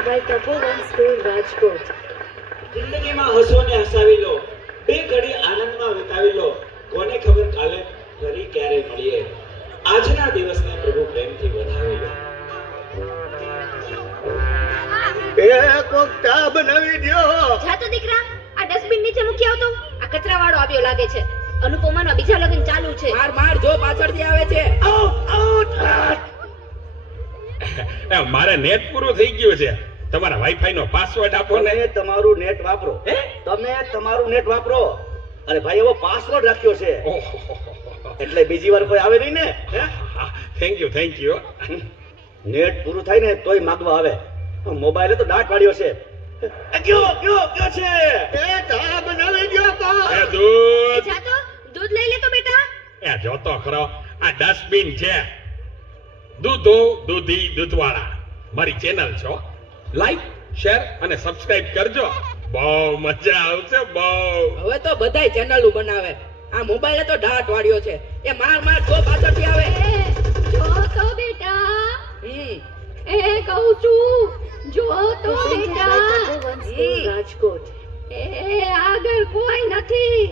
તપોવન school Rajkot જિંદગીમાં હસો ને હસાવી લો. બે ઘડી આનંદમાં વિતાવી લો. કોને ખબર કાલે ફરી ક્યારે મળીએ? આજના દિવસને પ્રભુ પ્રેમથી વધાવી લો. એ કોક ચા બનાવી દ્યો. જા તો દીકરા આ ડસ્ટબિન નીચે મૂકી આવતો. આ કચરા વાળો આવ્યો લાગે છે. અનુપમાના બીજા લગ્ન ચાલુ છે. માર માર જો પાછળથી આવે છે. એ, મારે નેટ પૂરું થઈ ગયું છે. તમારા વાઈફાઈ નો પાસવર્ડ આપો ને. તમારું નેટ વાપરો. હે? તમે તમારું નેટ વાપરો. અરે ભાઈ એવો પાસવર્ડ રાખ્યો છે. એટલે બીજી વાર કોઈ આવે નહીં ને thank you thank you net પૂરું થાય ને તોય માગવા આવે. મોબાઈલે તો દાટ પાડ્યો છે. કયો કયો કયો છે? એ ચા બનાવી ગયો તો. એ દૂધ. જા તો? દૂધ લઈ લે તો બેટા. એ જોતો ખરો. આ ડસ્ટબિન છે. દૂધો દૂધી દૂધવાળા. મારી ચેનલ છો. લાઈક શેર અને સબસ્ક્રાઇબ કરજો. બહુ મજા આવશે બહુ. હવે તો બધાય ચેનલો બનાવે. આ મોબાઈલે તો ઢાટ વાળ્યો છે. એ માર માર જો પાછળથી આવે. જો તો બેટા. એ કહું છું જો તો સ્કૂલ રાજકોટ. એ આગળ કોઈ નથી.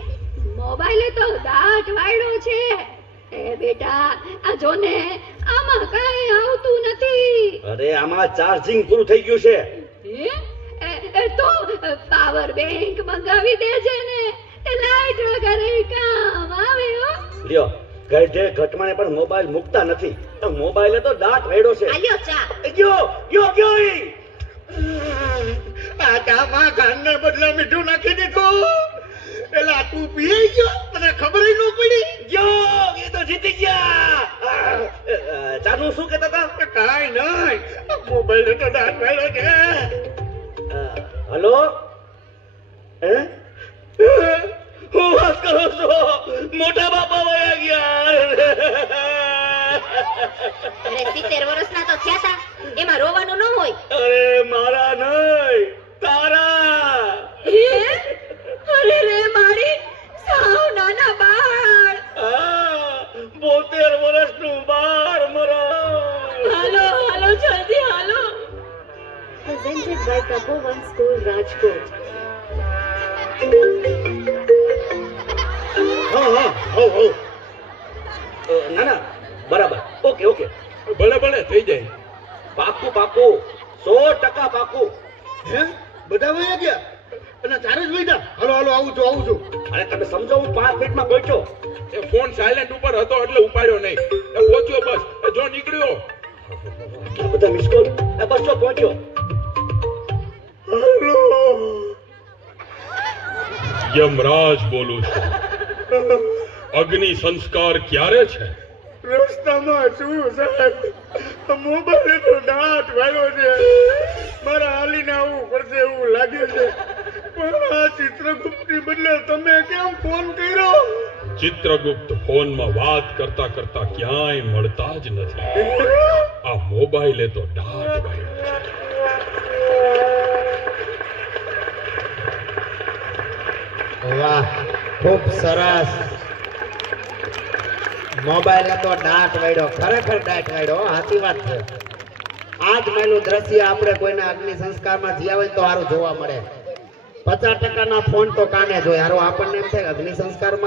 મોબાઈલે તો ઢાટ વાળ્યો છે. એ બેટા આ જો ને આમાં કઈ અરે આમાં ચાર્જિંગ પૂરું થઈ ગયું છે. તો પાવર બેંક મંગાવી દેજે ને. લાઈટ વગર કામ આવે હો. લ્યો ગઢે ઘટમાણે પણ મોબાઈલ મૂકતા નથી. મોબાઈલે તો દાંત રેડો છે. આલ્યો ચા. એ ગયો ગયો ગયો આ ચામાં ખાંડને બદલે મીઠું નાખી દીધું. પેલા તું પી ગયો. તને ખબર ન પડી. ગયો એ તો જીતી ગયા. ચાલુ ચાનું શું કહેતા હતા? કાઈ નહીં. મોબાઈલ તો વાળ્યો છે. હલો? હે? હું વાત કરો છો? મોટા બાપા વયા ગયા. અરે સિત્તેર વર્ષના તો થયા તા. એમાં રોવાનું ન હોય. અરે મારા નહીં. Presented by Tapovan school Rajkot હા હા હો હો. ના ના બરાબર. Okay okay. ભલે ભલે થઈ જાય. પાકું પાકું. સો ટકા પાકું. હે? બધા વયા ગયા? અને ચારે જ વૈદા હલો હાલો આવું છું આવું છું. અરે તમે સમજો હું પાંચ મિનિટમાં પહોંચ્યો. એ ફોન સાયલેન્ટ ઉપર હતો એટલે ઉપાડ્યો નહીં. એ પહોંચ્યો બસ. એ જો નીકળ્યો. બધા મિસ કોલ બસ જો પહોંચ્યો. યમરાજ બોલું છું. અગ્નિ સંસ્કાર ક્યારે છે? રસ્તામાં છું. સાહેબ મોબાઈલ તો દાંત વાળ્યો છે. મારા હાલીને આવવું પડશે એવું લાગે છે. પણ આ ચિત્રગુપ્તની બદલે તમે કેમ ફોન કર્યો? ચિત્રગુપ્ત ફોનમાં વાત કરતા કરતા ક્યાંય મળતા જ નથી. આ મોબાઈલે તો દાંત વાળ્યો છે વાહ, ખૂબ સરસ. મોબાઈલે તો દાંત વાળ્યો ખરેખર દાંત વાળ્યો સાચી વાત છે. આજ મેલું દ્રશ્ય આપણે કોઈના અગ્નિ સંસ્કારમાં જ્યાં હોય તો સારું જોવા મળે. પચાસ ટકાના ફોન તો કાને જોય? હારું, આપણને એમ છે અગ્નિ સંસ્કારમાં